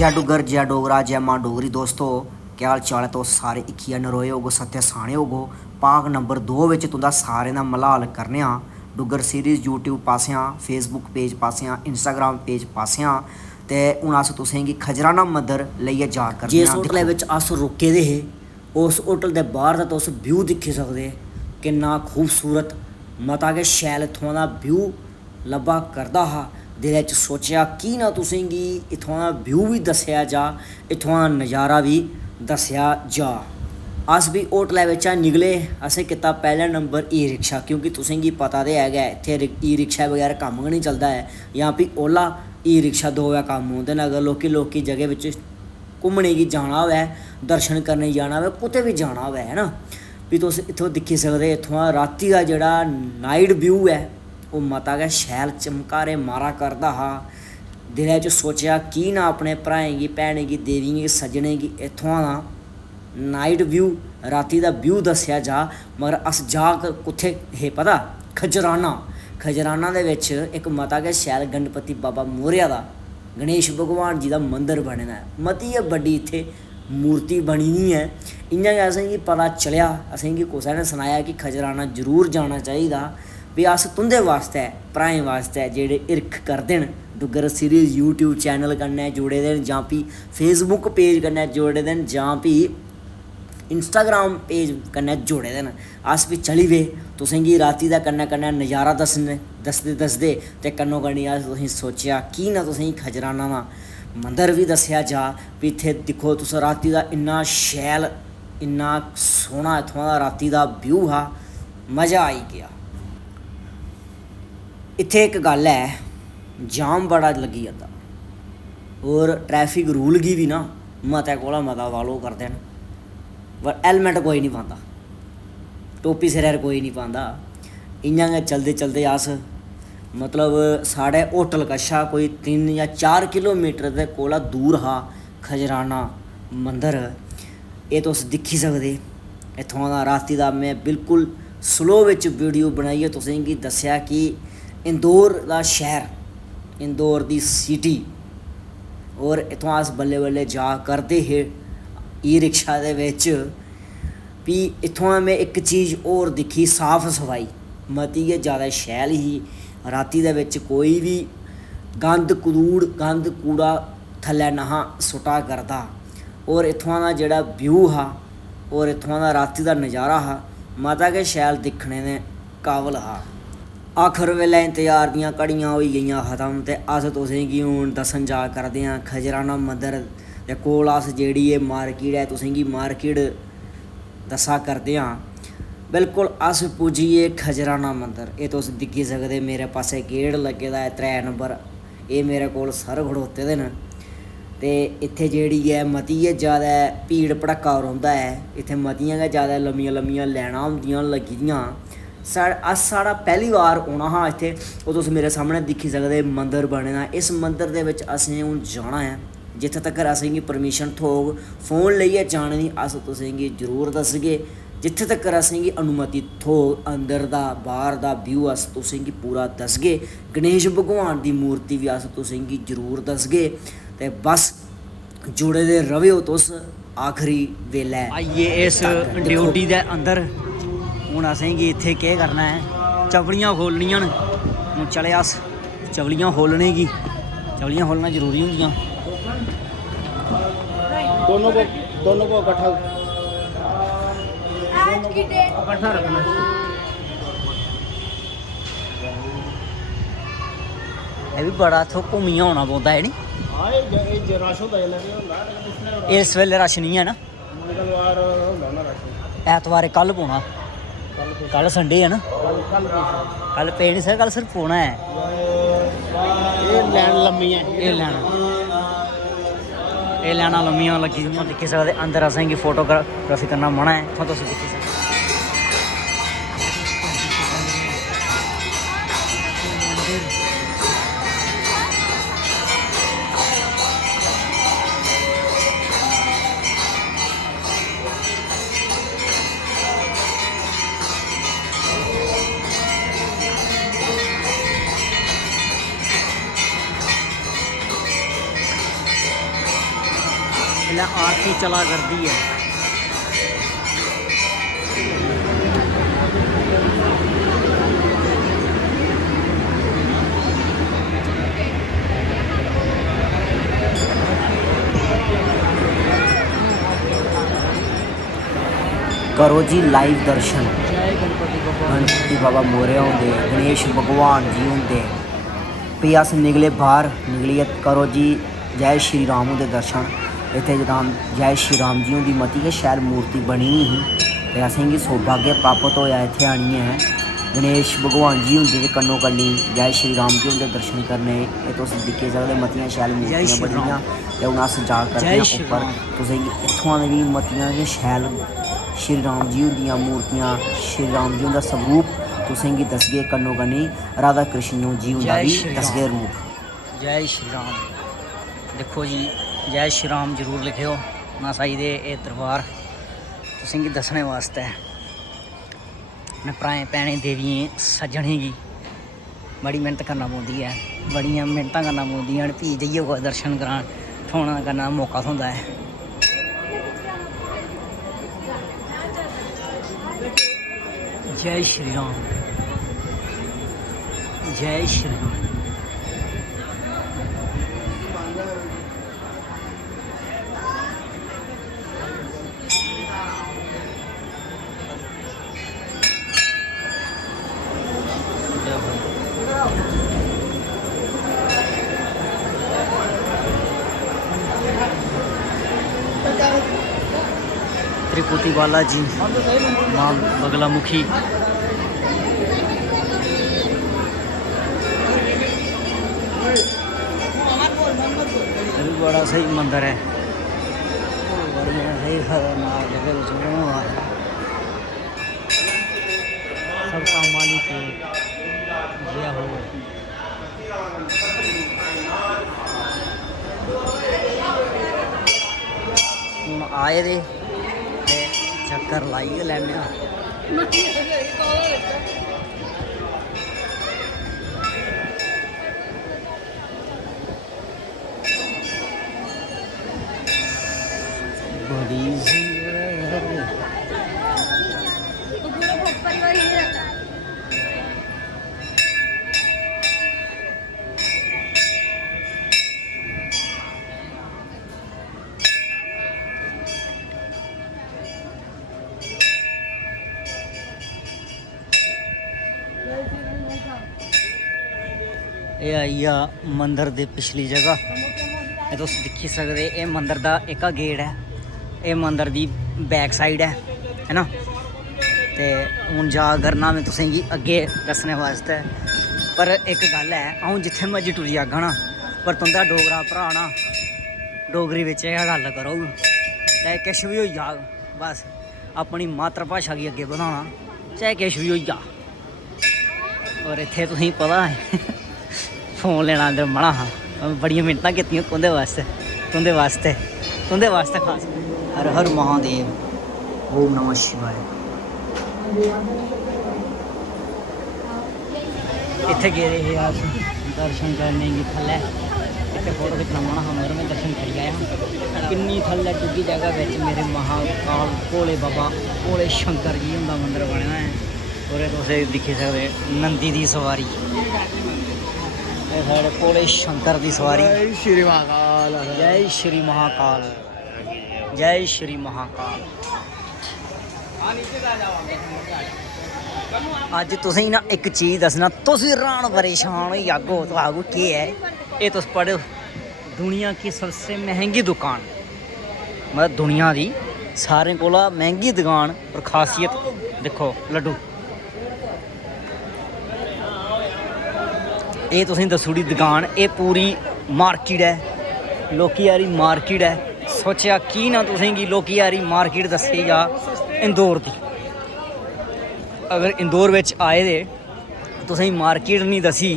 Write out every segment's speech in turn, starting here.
जय डुगर जय डोगरा जय मां डोगरी। दोस्तों क्या हाल चाल है? तो सारे इक्किया नरोए होगो सत्य साने होगो। भाग नंबर 2 विच तुंदा सारे दा मलाल करने डुगर सीरीज़ यूट्यूब पासियां, फेसबुक पेज पासियां, इंस्टाग्राम पेज पासियां। ते हूँ अस तुसेंगी खजराना मंदर लेइयै जा करदे जिस होटलै विच अस रुके दे हे उस होटल दे बाहर दा तुस व्यू दिक्खी सकदे किन्ना खूबसूरत मता गै शैल इत्थुआं दा व्यू लब्भा करदा हा। दिलै च सोचेआ कि ना तुसेंगी इत्थुआं दा व्यू भी दस्सेआ जा, इत्थुआं दा नज़ारा भी दस्सेआ जा। अस भी होटलै बिच्चा निकले, असें कीता पैह्ला नंबर ई रिक्शा, क्योंकि तुसेंगी पता ते है गै इत्थै ई रिक्शा बगैर कम्म गै नहीं चलदा है, जां भी ओला ई रिक्शा दो गै कम्म औंदे न। अगर लोकी जगह बिच्च घूमने गी जाना होऐ, दर्शन करने गी जाना होऐ, कुतै भी जाना होऐ है ना, भी तुस इत्थुं दिक्खी सकदे इत्थुआं राती दा जेह्ड़ा नाइट व्यू है वो मता गै शैल चमकारे मारा करदा हा। दिलै च सोचेआ कि ना अपने भ्राएं गी, भैनें गी, देवियें गी, सज्जनें गी इत्थुआं दा नाइट व्यू, राती दा व्यू दस्सेआ जा। मगर अस जा कुत्थै हे पता? खजराना दे विच इक मता गै शैल गणपति बाबा मोरया दा, गणेश भगवान जी दा मंदर बने दा है। मती गै बड्डी इत्थै मूर्ति बनी दी है। इ'यां गै असेंगी पता चलेआ, असेंगी कुसै ने सनाया कि खजराना जरूर जाना चाहिदा। भी अस तुं'दे वास्ते, भ्राएं वास्ते जेह्ड़े हिरख करदे न, डुग्गर सीरीज़ यूट्यूब चैनल कन्नै जुड़े दे न, जां भी फेसबुक पेज कन्नै जुड़े दे न, जां भी इंस्टाग्राम पेज कन्नै जुड़े दे न, अस भी चली पे तुसेंगी राती दा कन्नै कन्नै नज़ारा दसदे ते कन्नो कन्नी अस तुसेंगी सोचेआ कि ना तुसेंगी खजराना दा मंदर भी दस्सेआ जा। भी इत्थै दिक्खो तुस राती दा इन्ना शैल, इन्ना सोहना इत्थुआं दा राती दा व्यू हा, मज़ा आई गेआ। इत्थै इक गल्ल है, जाम बड़ा लग्गी जंदा और ट्रैफिक रूल गी भी ना मते कोला मता फालो करदे न, पर हैलमट कोई नहीं पांदा, टोपी सिरै पर कोई नहीं पांदा। इ'यां गै चलदे चलदे अस मतलब साढ़े होटल कशा कोई 3 या 4 किलोमीटर दे कोला दूर हा खजराना मंदर। एह् तुस दिक्खी सकदे इत्थुआं दा राती दा। मैं बिल्कुल स्लो बिच वीडियो बनाइयै तुसेंगी दस्सेआ कि इंदौर दा शैह्र, इंदौर दी सिटी, और इत्थुआं अस बल्लें बल्लें जा करदे हे ई रिक्शा दे बिच। भी इत्थुआं मैं इक चीज़ होर दिक्खी, साफ सफाई मती गै ज़्यादा शैल ही। राती दे बिच कोई भी गंद कूड़ा थल्लै नहा सुट्टा करदा, और इत्थुआं दा जेह्ड़ा व्यू हा और इत्थुआं दा राती दा नज़ारा हा मता गै शैल दिक्खने दे काबल हा। आखर वेल्लै इंतजार दियां घड़ियां होई गेइयां ख़त्म ते अस तुसेंगी हून दस्सन जा करदे आं खजराना मंदर दे कोल। अस जेह्ड़ी एह् मार्किट है तुसेंगी मार्किट दस्सा करदे आं। बिल्कुल अस पुज्जी गे खजराना मंदर। एह् तुस दिक्खी सकदे मेरे पास्सै गेट लग्गे दा ऐ 3 नंबर। एह् मेरे कोल सर खड़ोते दे न ते इत्थै जेह्ड़ी ऐ मती गै ज़्यादा भीड़ भड़क्का रौंह्दा ऐ। इत्थै मतियां गै ज़्यादा लम्मियां लैनां होंदियां लग्गी दियां। साढ़ा पैह्ली बार औना हा इत्थै। ओह् तुस मेरे सामनै दिक्खी सकदे मंदर बने दा। इस मंदर दे बिच्च असें हून जाना ऐ। जित्थे तक्कर असेंगी परमिशन थ्होग फ़ोन लेइयै जाने दी अस तुसेंगी जरूर दस्सगे। जित्थे तक्कर असेंगी अनुमति थ्होग अंदर दा बाह्र दा व्यू अस तुसेंगी पूरा दस्सगे। गणेश भगवान दी मूर्ति भी अस तुसेंगी जरूर दस्सगे। ते बस जुड़े दे रवेओ तुस आखरी वेल्लै। आइए इस ड्यूटी दे अंदर हून असेंगी इत्थै केह् करना है, चपलियां खोलनियां न। हून चले अस चपलियां खोलने गी। चपलियां खोलना जरूरी होंदियां, दोनों को इकट्ठा रखना। एह् भी बड़ा इत्थों घूमियै होना पौंदा है नी। इस वेल्ले रश नहीं है ना, ऐतवार कल पौना, कल संडे है ना, कल पे नहीं सर, कल सिर्फ पौना है। एह् लैना लम्मियां लग्गी दियां दिक्खी सकदे। अंदर असेंगी फोटोग्राफी करना मना है, इत्थुआं तुस दिक्खी सकदे। इसलिए आरती चला करती है। करो जी लाइव दर्शन। गणपति बाबा मोरे होंगे, गणेश भगवान जी होंगे। भी अस निकले बाहर, निकलिए करो जी जय श्री राम होंगे दर्शन। इतने राम जय श्री राम जी होंगी मती गै शैल मूर्ति बनी हुई ही, तो असेंगी सौभाग्य प्राप्त होया इत्थे आनिए है। गणेश भगवान जी होंगे कन्नो कन्नी जय श्री राम जी होंगे दर्शन करने। ये तुम दिक्खी सकदे मतियां शैल मूर्तियां बनियां, ते हुण अस जा करदे आं उप्पर। तुसेंगी इत्थुआं दे भी मतियां गै शैल श्री राम जी होंदियां मूर्तियां, श्री राम जी होंदा स्वरूप तुसेंगी दसगे कन्नो कन्नी। राधा कृष्ण जी होंदा भी दसगे रूप। जय श्री राम। देखो जी जय श्री राम जरूर लिखियो ना साई दे ये दरबार तुसेंगी दसने वास्ते। अपने भ्राएं भैनें देवियें सज्जनें गी बड़ी मेहनत करना पौंदी है, बड़ियां मेहनत करना पौंदियां न, फ्ही जाइयै कोई दर्शन करान थोह्ना करना मौका थ्होंदा है। जय श्री राम, जय श्री राम। त्रिपुटी बालाजी माँ बगलामुखी। बड़ा सही मंदिर है, सही खतरनाक जगह। सबका मालिक जय हो। हूँ आए दे चक्कर लाई गै लैने। बड़ी ये आई आ मंदिर दे पिछली जगह। ये तुस दिक्खी सकदे ये मंदिर दा एक गेट है, ये मंदिर दी बैक साइड है ना। ते हूँ जा करना मैं तुसेंगी अग्गे दस्सने वास्ते। पर एक गल है, अऊँ जित्थे मर्जी टुरी जागा ना, पर तुंदा डोगरा भरा ना डोगरी बिच गै गल्ल करो, चाहे किश भी होई जाग। बस अपनी मातर भाशा गी अग्गे बधाना, चाहे किश भी होई जा। और इत्थे तुसेंगी पता है फोन लेना अंदर मना हा, बड़ियां मिन्नतां कीतियां तुंदे वास्ते, तुंदे वास्ते, तुंदे वास्ते खास। हर हर महादेव, ओम नमः शिवाय। इत्थे गेदे हे अस दर्शन करने गी थल्ले, इत्थे फोटो खिच्चना मना हा, मगर मैं दर्शन करी आया। किन्नी थल्ले डुग्गी जगह बिच मेरे महाकाल भोले बाबा भोले शंकर जी हुंदा मंदिर बने दा है। और तुस दिक्खी सकदे नंदी दी सवारी, साढ़े भोले शंकर की सवारी। जय श्री महाकाल, जय श्री महाकाल, जय श्री महाकाल। अज तुसें ना एक चीज़ दसना, तुस हैरान परेशान हो जागो। तो आगो केह् है ये, तुस पढ़ो दुनिया की सबसे महंगी दुकान, मतलब दुनिया की सारें कोला महंगी दुकान। और खासियत देखो लड्डू, ये तुसें दसूड़ी दुकान, ये पूरी मार्केट है, लोकी यारी मार्केट है। सोचा की ना तुसेंगी लोकी यारी मार्केट दस्सी जा इंदौर दी। अगर इंदौर बिच आए दे तुसेंगी मार्केट नहीं दसी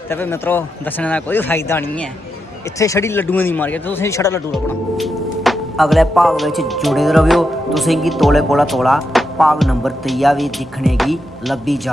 तो फिर मित्रो दस्सने का कोई फायदा नहीं है। इत्थे छड़ी लड्डुएं दी मार्केट, तुसेंगी छड़ा लड्डू लब्भना। अगले भाग विच जुड़े रहो, तुसेंगी तोले कोला तोला भाग नंबर 3 भी दिक्खने की लब्भी जा।